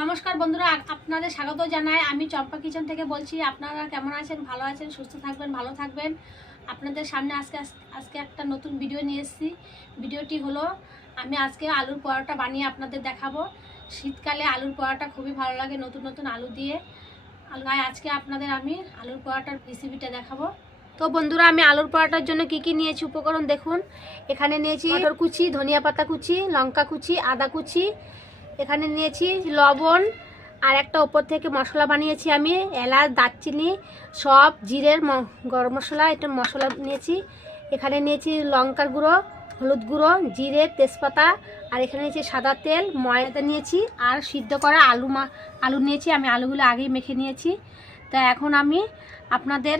নমস্কার বন্ধুরা, আপনাদের স্বাগত জানাই। আমি চম্পা কিচেন থেকে বলছি। আপনারা কেমন আছেন? ভালো আছেন, সুস্থ থাকবেন, ভালো থাকবেন। আপনাদের সামনে আজকে একটা নতুন ভিডিও নিয়ে এসেছি। ভিডিওটি হলো আমি আজকে আলুর পরোটা বানিয়ে আপনাদের দেখাবো। শীতকালে আলুর পরোটা খুবই ভালো লাগে, নতুন নতুন আলু দিয়ে। আজকে আপনাদের আমি আলুর পরোটার রেসিপিটা দেখাবো। তো বন্ধুরা, আমি আলুর পরোটার জন্য কি কি নিয়েছি উপকরণ দেখুন। এখানে নিয়েছি মটর কুচি, ধনিয়া পাতা কুচি, লঙ্কা কুচি, আদা কুচি। এখানে নিয়েছি লবণ, আর একটা ওপর থেকে মশলা বানিয়েছি আমি, এলাচ, দারচিনি, সব জিরের গরম মশলা, এটা মশলা নিয়েছি। এখানে নিয়েছি লঙ্কার গুঁড়ো, হলুদ গুঁড়ো, জিরে, তেজপাতা, আর এখানে নিয়েছি সাদা তেল, ময়দা নিয়েছি, আর সিদ্ধ করা আলু নিয়েছি। আমি আলুগুলো আগেই মেখে নিয়েছি। তা এখন আমি আপনাদের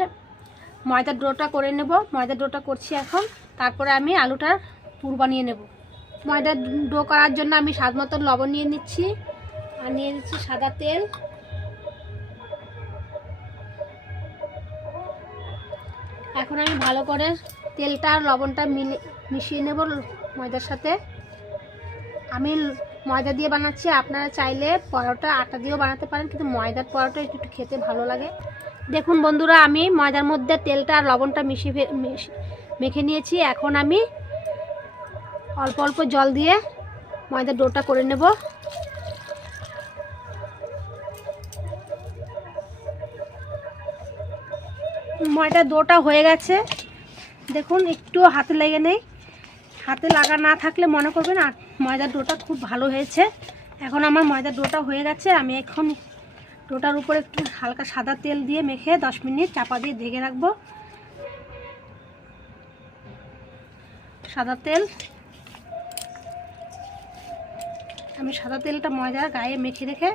ময়দার ডোটা করে নেব। ময়দার ডোটা করছি এখন, তারপরে আমি আলুটার পুর বানিয়ে নেব। ময়দার ডো করার জন্য আমি স্বাদ মতো লবণ নিয়ে নিচ্ছি, আর নিয়ে নিচ্ছি সাদা তেল। এখন আমি ভালো করে তেলটা আর লবণটা মিশিয়ে নেব ময়দার সাথে। আমি ময়দা দিয়ে বানাচ্ছি, আপনারা চাইলে পরোটা আটা দিয়েও বানাতে পারেন, কিন্তু ময়দার পরোটা একটু খেতে ভালো লাগে। দেখুন বন্ধুরা, আমি ময়দার মধ্যে তেলটা আর লবণটা মেখে নিয়েছি। এখন আমি অল্প অল্প জল দিয়ে ময়দার ডোটা করে নেব। ময়দার ডোটা হয়ে গেছে, দেখুন একটু হাতে লেগে নেই। হাতে লাগা না থাকলে মনে করবেন আর ময়দার ডোটা খুব ভালো হয়েছে। এখন আমার ময়দার ডোটা হয়ে গেছে। আমি এখন ডোটার উপর একটু হালকা সাদা তেল দিয়ে মেখে 10 মিনিট চাপা দিয়ে ঢেকে রাখবো। আমি সাদা তেলটা ময়দার গায়ে মেখে রেখে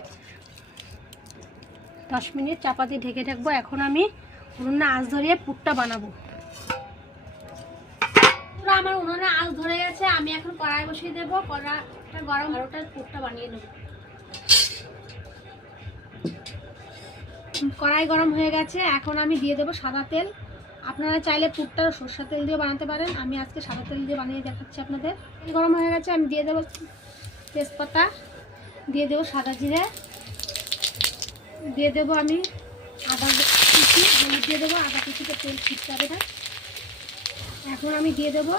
10 মিনিট চাপা দিয়ে ঢেকে রাখবো। এখন আমি উনুনে আঁচ ধরিয়ে পুরটা বানাবো। আমার উনুনে আঁচ ধরে গেছে, আমি এখন কড়াই বসিয়ে দেবো। কড়াইটা গরম, ওটার পুরটা বানিয়ে নেব। কড়াই গরম হয়ে গেছে, এখন আমি দিয়ে দেবো সাদা তেল। আপনারা চাইলে পুরটা সরষের তেল দিয়ে বানাতে পারেন, আমি আজকে সাদা তেল দিয়ে বানিয়ে দেখাচ্ছি আপনাদের। গরম হয়ে গেছে, আমি দিয়ে দেবো তেজপাতা, দিয়ে দেবো সাদা জিরে, দিয়ে দেবো আমি আদা কুচি, হলুদ দিয়ে দেবো। আদা কুচিতে তেল ছিটতে হবে না। এখন আমি দিয়ে দেবো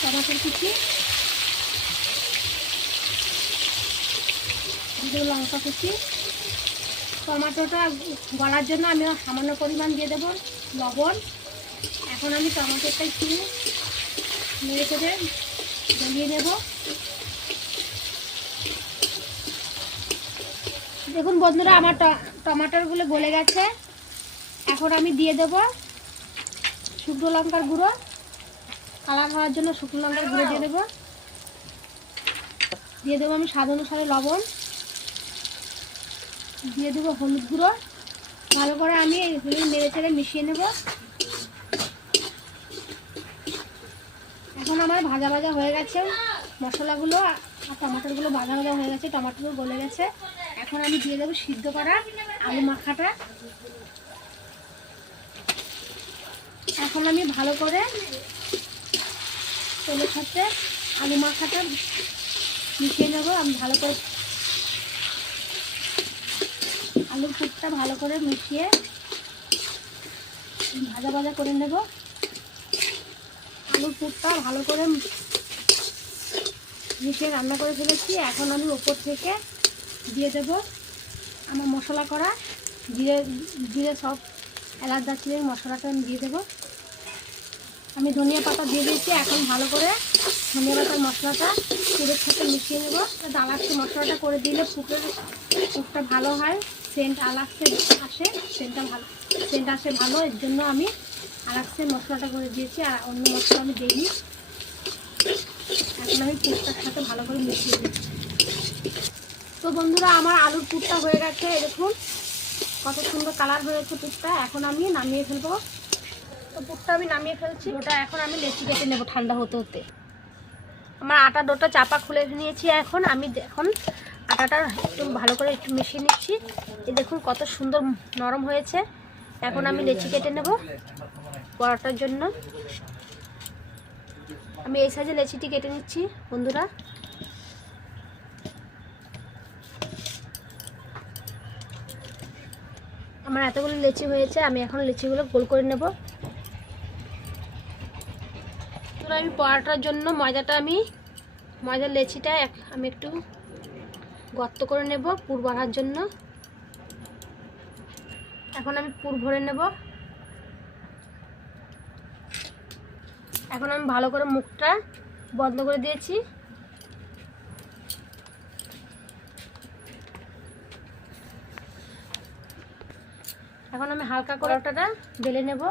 টমেটোর কুচি, দিয়ে দেবো লঙ্কা কুচি। টমেটোটা গলার জন্য আমি সামান্য পরিমাণ দিয়ে দেবো লবণ। এখন আমি টমেটোটা একটু নেড়ে চেড়ে গলিয়ে নেব। দেখুন বন্ধুরা, আমার টমাটোরগুলো গলে গেছে। এখন আমি দিয়ে দেব শুকনো লঙ্কার গুঁড়ো, কালার হওয়ার জন্য শুকনো লঙ্কার গুঁড়ো দিয়ে দেবো। দিয়ে দেবো আমি স্বাদ অনুসারে লবণ, দিয়ে দেবো হলুদ গুঁড়ো। ভালো করে আমি এগুলো নেড়ে চেড়ে মিশিয়ে নেব। এখন আমার ভাজা ভাজা হয়ে গেছে মশলাগুলো, আর টমাটোরগুলো ভাজা ভাজা হয়ে গেছে, টমাটোগুলো গলে গেছে। এখন আমি দিয়ে দেবো সিদ্ধ করা আলু মাখাটা। এখন আমি ভালো করে তেলের সাথে আলু মাখাটা মিশিয়ে নেব। আমি ভালো করে আলুর পুরটা ভালো করে মিশিয়ে ভাজা ভাজা করে নেব। আলুর পুরটা ভালো করে মিশিয়ে রান্না করে ফেলেছি। এখন আমি ওপর থেকে দিয়ে দেব আমার মশলা করা জিরে সব এলাচ দারচিনির মশলাটা আমি দিয়ে দেবো। আমি ধনিয়া পাতা দিয়ে দিয়েছি। এখন ভালো করে ধনিয়া পাতার মশলাটা পুরের সাথে মিশিয়ে নেব। আলাদা মশলাটা করে দিলে পুরটা ভালো হয়, সেন্ট আলাদা আসে, সেন্ট আসে ভালো। এর জন্য আমি আলাদা মশলাটা করে দিয়েছি, আর অন্য মশলা আমি দিইনি। এখন আমি পুরটার সাথে ভালো করে মিশিয়ে দিচ্ছি। তো বন্ধুরা, আমার আলুর পুরটা হয়ে গেছে। দেখুন কত সুন্দর কালার হয়েছে পুরটা। এখন আমি নামিয়ে ফেলবো। তো পুরটা আমি নামিয়ে ফেলছি। ওটা এখন আমি লেচি কেটে নেবো ঠান্ডা হতে হতে। আমার আটা ডোটা চাপা খুলে নিয়েছি। এখন আমি আটাটা একটু ভালো করে একটু মিশিয়ে নিচ্ছি। এই দেখুন কত সুন্দর নরম হয়েছে। এখন আমি লেচি কেটে নেব পরোটার জন্য। আমি এই সাইজে লেচিটি কেটে নিচ্ছি বন্ধুরা। আমার এতগুলো লেচি হয়েছে, আমি এখন লেচিগুলো গোল করে নেব। তো আমি পরোটার জন্য ময়দার লেচিটা আমি একটু গর্ত করে নেব পুর ভরার জন্য। এখন আমি পুর ভরে নেব। এখন আমি ভালো করে মুখটা বন্ধ করে দিয়েছি। এখন আমি হালকা করে আটাটা বেলে নেব।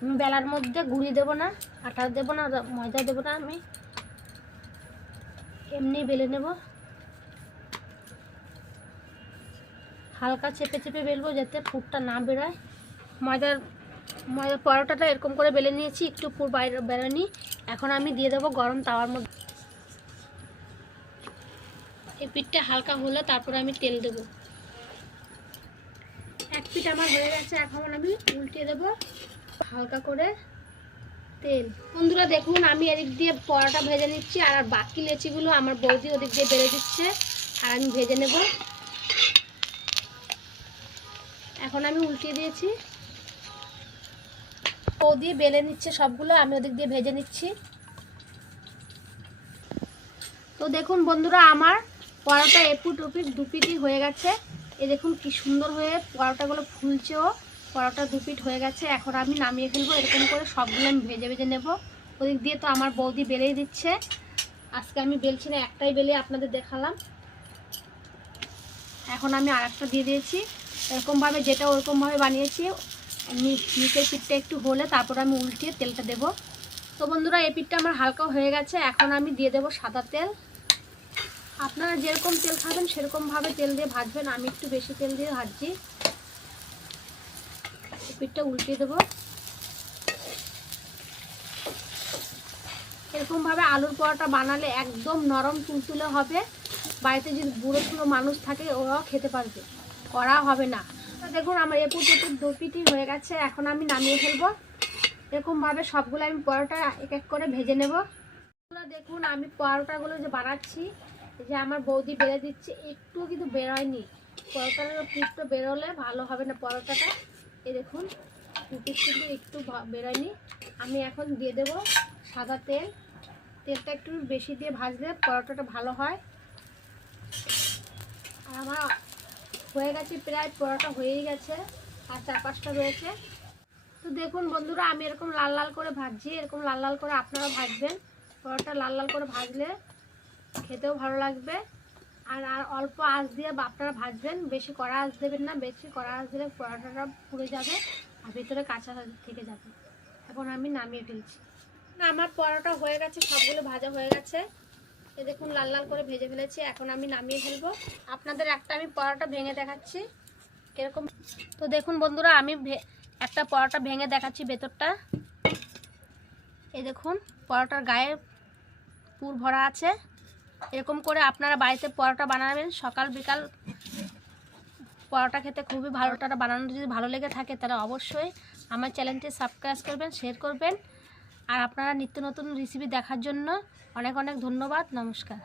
আমি বেলার মধ্যে গুঁড়ি দেব না, আটা দেব না, ময়দা দেব না, আমি এমনি বেলে নেব। হালকা চেপে চেপে বেলবো যাতে পুরটা না বেরোয়। ময়দার পরোটাটা এরকম করে বেলে নিয়েছি, একটু পুর বাইরে বেরোয়নি। এখন আমি দিয়ে দেবো গরম তাওয়ার মধ্যে। এই পিঠটা হালকা হলে তারপরে আমি তেল দেব। এক পিঠ আমার হয়ে গেছে, এখন আমি উল্টে দেব হালকা করে তেল। বন্ধুরা দেখুন, আমি এদিক দিয়ে পরোটা ভেজে নিচ্ছি, আর বাকি লেচিগুলো আমার বৌদি ওদিক দিয়ে বেলে দিচ্ছে, আর আমি ভেজে নেব। এখন আমি উল্টিয়ে দিয়েছি, বৌদি বেলে নিচ্ছে সবগুলো, আমি ওদিক দিয়ে ভেজে নিচ্ছি। তো দেখুন বন্ধুরা, আমার পরোটা এপিঠ ওপিঠ দুপিঠই হয়ে গেছে। এই দেখুন কি সুন্দর হয়ে পরোটাগুলো ফুলছেও, পরোটা দুপিঠ হয়ে গেছে। এখন আমি নামিয়ে ফেলবো। এরকম করে সবগুলো আমি ভেজে ভেজে নেব। ওদিক দিয়ে তো আমার বৌদি বেলেই দিচ্ছে, আজকে আমি বেলছি না, একটাই বেলে আপনাদের দেখালাম। এখন আমি আর একটা দিয়ে দিয়েছি। এরকমভাবে যেটা ওরকমভাবে বানিয়েছি, নিচের পিঠটা একটু হলে তারপর আমি উল্টিয়ে তেলটা দেব। তো বন্ধুরা, এই পিঠটা আমার হালকা হয়ে গেছে। এখন আমি দিয়ে দেব সাদা তেল। আপনারা যেরকম তেল খাবেন সেরকমভাবে তেল দিয়ে ভাজবেন, আমি একটু বেশি তেল দিয়ে ভাজছি। পিঠটা উল্টিয়ে দেব। এরকমভাবে আলুর পরোটা বানালে একদম নরম তুলতুলে হবে। বাড়িতে যদি বুড়ো বুড়ো মানুষ থাকে ওরাও খেতে পারবে, করা হবে না। দেখুন আমার এপিঠ ওপিঠ দুপিঠই হয়ে গেছে। এখন আমি নামিয়ে ফেলবো। এরকমভাবে সবগুলো আমি পরোটা এক এক করে ভেজে নেব। দেখুন আমি পরোটাগুলো যে বানাচ্ছি, যে আমার বৌদি বেলে দিচ্ছে, একটু কিন্তু বেরোয়নি। পরোটার পুরটা বেরোলে ভালো হবে না পরোটাটা। এই দেখুন পুর কিন্তু একটু বেরোয়নি। আমি এখন দিয়ে দেব সাদা তেল। তেলটা একটু বেশি দিয়ে ভাজলে পরোটাটা ভালো হয়। আর আমার হয়ে গেছে, প্রায় পরোটা হয়েই গেছে, আর 4-5টা রয়েছে। তো দেখুন বন্ধুরা, আমি এরকম লাল লাল করে ভাজছি, এরকম লাল লাল করে আপনারা ভাজবেন। পরোটা লাল লাল করে ভাজলে খেতেও ভালো লাগবে। আর অল্প আঁচ দিয়ে আপনারা ভাজবেন, বেশি কড়া আঁচ দেবেন না। বেশি কড়া আঁচ দিলে পরোটাটা পুড়ে যাবে আর ভিতরে কাঁচা থেকে যাবে। এখন আমি নামিয়ে ফেলছি। আমার পরোটা হয়ে গেছে, সবগুলো ভাজা হয়ে গেছে। এই দেখুন লাল লাল করে ভেজে ফেলেছি। এখন আমি নামিয়ে ফেলবো। আপনাদের একটা আমি পরোটা ভেঙে দেখাচ্ছি এরকম। তো দেখুন বন্ধুরা, আমি একটা পরোটা ভেঙে দেখাচ্ছি ভেতরটা। এই দেখুন পরোটার গায়ে পুর ভরা আছে। এরকম করে আপনারা বাড়িতে পরোটা বানাবেন, সকাল বিকাল পরোটা খেতে খুবই ভালো। বানানো যদি ভালো লেগে থাকে তাহলে অবশ্যই আমার চ্যানেলটি সাবস্ক্রাইব করবেন, শেয়ার করবেন। আর আপনারা নিত্য নতুন রেসিপি দেখার জন্য অনেক অনেক ধন্যবাদ। নমস্কার।